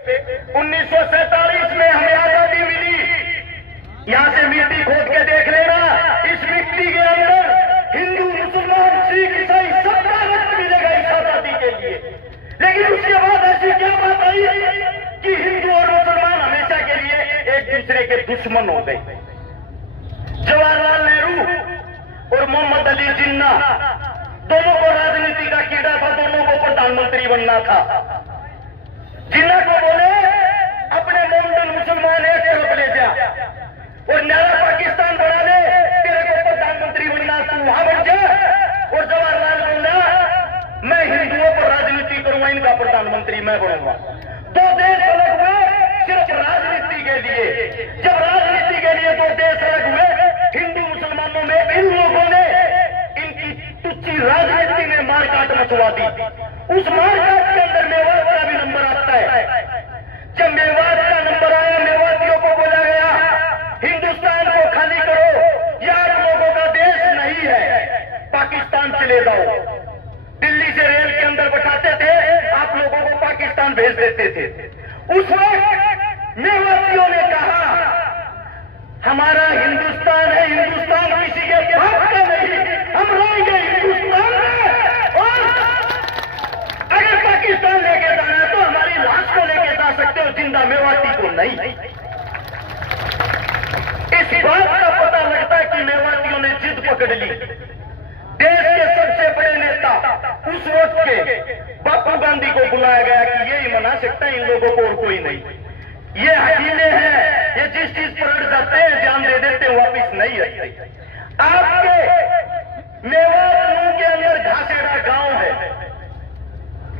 1947 में हमें आजादी मिली। यहाँ से मिट्टी खोद के देख लेना, इस मिट्टी के अंदर हिंदू, मुसलमान, सिख, ईसाई सबका रक्त मिलेगा इस आजादी के लिए। लेकिन उसके बाद ऐसी क्या बात आई कि हिंदू और मुसलमान हमेशा के लिए एक दूसरे के दुश्मन हो गए। जवाहरलाल नेहरू और मोहम्मद अली जिन्ना दोनों को राजनीति का कीड़ा था, दोनों को प्रधानमंत्री बनना था। जिन्ना को बोले अपने मोमडन मुसलमान एक तरफ ले जा और नया पाकिस्तान बना ले, तेरे को प्रधानमंत्री बनना, तू वहां बन जा। और जवाहरलाल बोला मैं हिंदुओं पर राजनीति करूंगा, इनका प्रधानमंत्री मैं बनूंगा। दो देश अलग हुए सिर्फ राजनीति के लिए। जब राजनीति के लिए दो देश अलग हुए, हिंदू मुसलमानों में इन लोगों ने इनकी तुच्छी राजनीति में मारकाट मचवा दी। उस मारकाट के अंदर मेवात का भी नंबर आता है। जब मेवात का नंबर आया, मेवातियों को बोला गया हिंदुस्तान को खाली करो, यह आप लोगों का देश नहीं है, पाकिस्तान चले जाओ। दिल्ली से रेल के अंदर बैठाते थे, आप लोगों को पाकिस्तान भेज देते थे। उस वक्त मेवातियों ने कहा हमारा हिंदुस्तान है, हिंदुस्तान किसी के बाप का नहीं, हम रहेंगे हिंदुस्तान में। और अगर पाकिस्तान लेके जाना है तो हमारी लाश को लेके जा सकते हो, जिंदा मेवाती को नहीं। इस बात का पता लगता है कि मेवातियों ने जिद पकड़ ली। देश के सबसे बड़े नेता उस वक्त के बापू गांधी को बुलाया गया कि यही मना सकता है इन लोगों को और कोई नहीं। ये हकीले हैं, ये जिस चीज पर अड़ जाते हैं जान दे देते हैं, वापिस नहीं आते। आपके मेवात के अंदर घासेड़ा गांव है,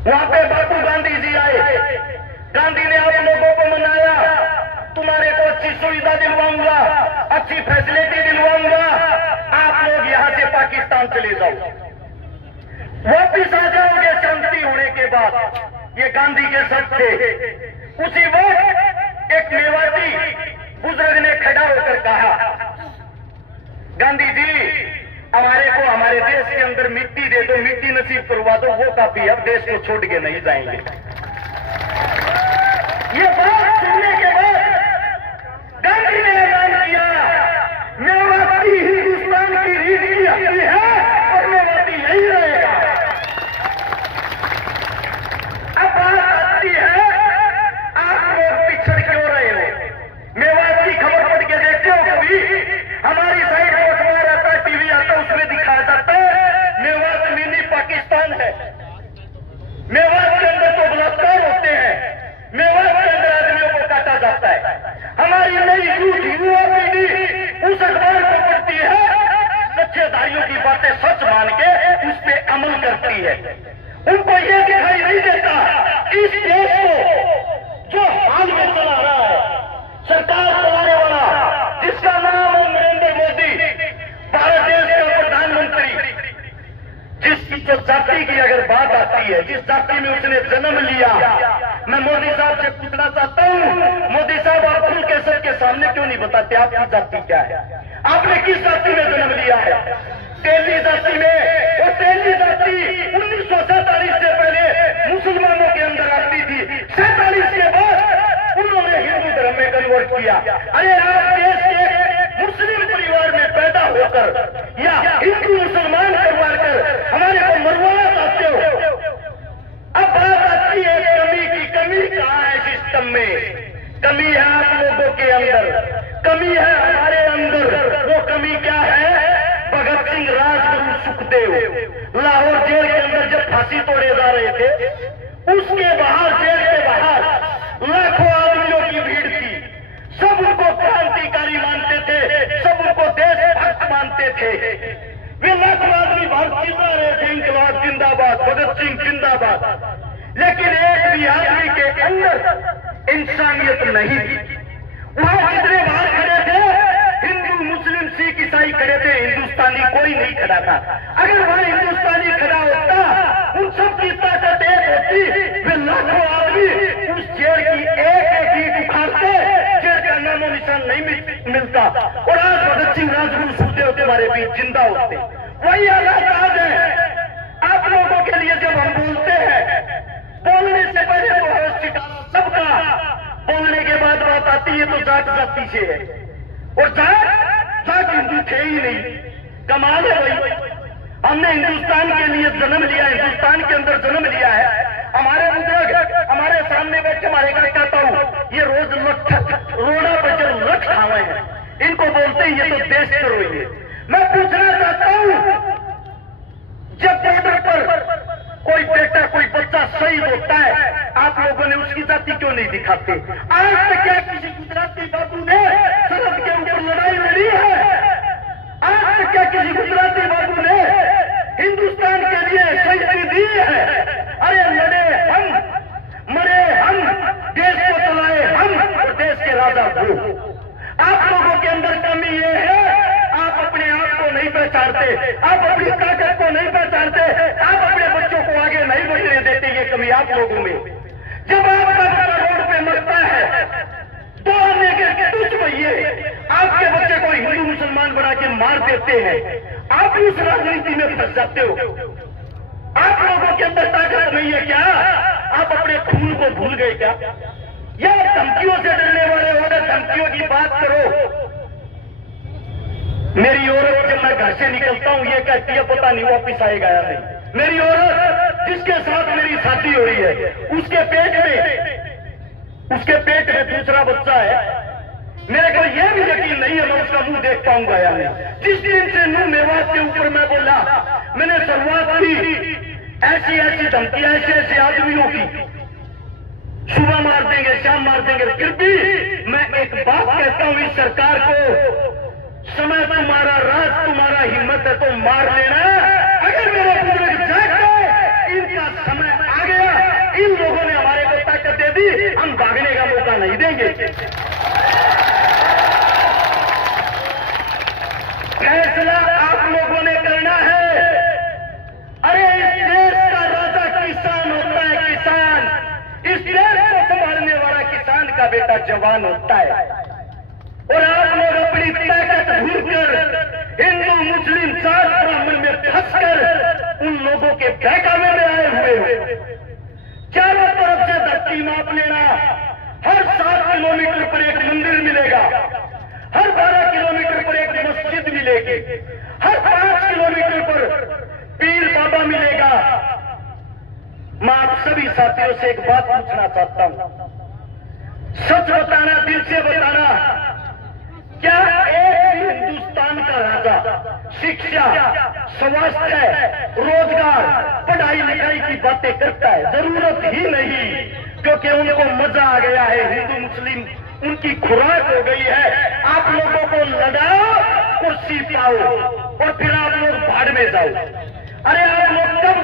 वहां पे बापू गांधी जी आए। गांधी ने आप लोगों को मनाया, तुम्हारे को अच्छी सुविधा दिलवाऊंगा, अच्छी फैसिलिटी दिलवाऊंगा, आप लोग यहां से पाकिस्तान चले जाओ, वापिस आ जाओगे शांति होने के बाद। ये गांधी के शब्द थे। उसी वक्त एक मेवाती बुजुर्ग ने खड़ा होकर कहा गांधी जी हमारे को हमारे देश के अंदर मिट्टी दे दो, मिट्टी नसीब करवा दो, वो काफी, अब देश को छोड़ के नहीं जाएंगे। ये बात सुनने के बाद गांधी ने ऐलान किया मेवाती हिंदुस्तान की रीढ़ की हड्डी है और मेवाती यही रहेगा। अब बात आती है आप लोग पिछड़ क्यों रहे हो? मेवात की खबर पढ़ के देखते हो कभी? हमारी साइड को अखबार आता है, टीवी आता है, उसमें दिखाया जाता है मेवात मिनी पाकिस्तान है। मेवात के अंदर तो बलात्कार होते हैं, मेवात के अंदर आदमियों को काटा जाता है। हमारी नई यूथ युवा पीढ़ी उस अखबार को पढ़ती है, कच्चेदारियों की बातें सच मान के उस पर अमल करती है। उनको यह दिखाई नहीं देता इस देश को जो हाल में चला रहा है, सरकार चलाने वाला जिसका नाम है नरेंद्र मोदी, भारत देश का प्रधानमंत्री, जिसकी जो जाति की अगर बात आती है, जिस जाति में उसने जन्म लिया, मैं मोदी साहब से पूछना चाहता हूं, मोदी साहब आप खुल के सबके सामने क्यों नहीं बताते आपकी जाति क्या है? आपने किस जाति में जन्म लिया है? तेली जाति में। और तेली जाति 1947 से पहले मुसलमानों के अंदर आती थी, 47 के बाद उन्होंने हिंदू धर्म में कन्वर्ट किया। अरे आप देश के मुस्लिम परिवार में पैदा होकर या हिंदू मुसलमान करवा कर हमारे को मरवाना चाहते हो। अब बात आती है कमी की। कमी कहाँ है सिस्टम में? कमी है आप लोगों के अंदर, कमी है हमारे अंदर। वो कमी क्या है? भगत सिंह, राजगुरु, सुखदेव लाहौर जेल के अंदर जब फांसी तोड़े जा रहे थे, उसके बाहर, जेल के बाहर लाखों आदमियों की भीड़ थी। सब उनको क्रांतिकारी मानते थे, सब उनको देशभक्त मानते थे। वे लाखों आदमी बाहर चिल्ला रहे थे इंकलाब जिंदाबाद, भगत सिंह जिंदाबाद। लेकिन एक भी आदमी के अंदर इंसानियत नहीं थी। वहां जितने बाहर खड़े थे, हिंदू, मुस्लिम, सिख, ईसाई खड़े थे, हिंदुस्तानी कोई नहीं खड़ा था। अगर वहां हिंदुस्तानी खड़ा होता, उन सब की ताकत एक होती, वे लाखों आदमी उस जेल की एक एक ईंट उखाड़ते, जेल का नामो निशान नहीं मिलता, और आज भगत सिंह, राजगुरु, सुखदेव तुम्हारे बीच जिंदा होते। वही हालात आज है आप लोगों के लिए। जब हम बोलते हैं, बोलने से पहले तो होश ठिकाना सबका बोलने के बाद बात आती है तो जाट जाति से है, और जाट हिंदू थे ही नहीं। कमाल है भाई, हमने हिंदुस्तान के लिए जन्म लिया, हिंदुस्तान के अंदर जन्म लिया है। हमारे बुजुर्ग हमारे सामने बैठ के मारेगा, कहता हूं ये रोज रोड़ा पर जो लठ खावे हैं, इनको बोलते हैं ये तो देशद्रोही है। मैं पूछना चाहता हूं, जब बॉर्डर पर कोई बेटा कोई बच्चा शहीद होता है, आप लोगों ने उसकी जाति क्यों नहीं दिखाते? आज तक क्या किसी गुजराती बाबू ने सरहद के ऊपर लड़ाई लड़ी है? आज तक क्या किसी गुजराती बाबू ने हिंदुस्तान के लिए शहीदी दी है? अरे लड़े हम, मरे हम, देश को चलाए हम, और देश के राजा वो। आप लोगों के अंदर कमी ये है, आप अपने आप को नहीं पहचानते, आप अपनी ताकत को नहीं पहचानते, आप अपने बच्चों को आगे नहीं बढ़ने देते। ये कमी आप लोगों में। जब आपका बच्चा रोड पे मरता है तो हमने के कुछ भैये आपके बच्चे को हिंदू मुसलमान बना के मार देते हैं। आप इस राजनीति में फंस जाते हो। आप लोगों के अंदर ताकत नहीं है क्या? आप अपने खून को भूल गए क्या? या धमकियों से डरने वाले हो? धमकियों की बात करो। मेरी औरत जब मैं घर से निकलता हूं ये कहती है पता नहीं वापिस आएगा या नहीं। मेरी औरत जिसके साथ मेरी शादी हो रही है, उसके पेट में दूसरा बच्चा है। मेरे को यह भी यकीन नहीं है मैं उसका मुंह देख पाऊंगा या नहीं। जिस दिन से नूह मेवात के ऊपर मैं बोला, मैंने शुरुआत की ऐसी धमकी ऐसे आदमियों की, सुबह मार देंगे शाम मार देंगे, फिर भी मैं एक बात कहता हूं इस सरकार को, समय तुम्हारा, राज तुम्हारा, हिम्मत है तो मार लेना। अगर मेरे बुजुर्ग जाग गए, इनका समय आ गया, इन लोगों ने हमारे को ताकत दे दी, हम भागने का मौका नहीं देंगे। फैसला आप लोगों ने करना है। अरे इस देश का राजा किसान होता है, किसान। इस देश को संभालने वाला किसान का बेटा जवान होता है। और आप लोग अपनी ताकत भूलकर हिंदू मुस्लिम जाट ब्राह्मण में फंसकर उन लोगों के बहकावे में आए हुए हो। चारों तरफ से धरती माप लेना। हर 7 किलोमीटर पर एक मंदिर मिलेगा, हर 12 किलोमीटर पर एक मस्जिद मिलेगी, हर 5 किलोमीटर पर पीर बाबा मिलेगा। मैं आप सभी साथियों से एक बात पूछना चाहता हूं, सच बताना, दिल से बताना, क्या एक भी हिंदुस्तान का राजा शिक्षा, स्वास्थ्य, रोजगार, पढ़ाई लिखाई की बातें करता है? जरूरत ही नहीं, क्योंकि उनको मजा आ गया है। हिंदू मुस्लिम उनकी खुराक हो गई है। आप लोगों को लगाओ, कुर्सी पाओ और फिर आप लोग भाड़ में जाओ। अरे आप लोग कब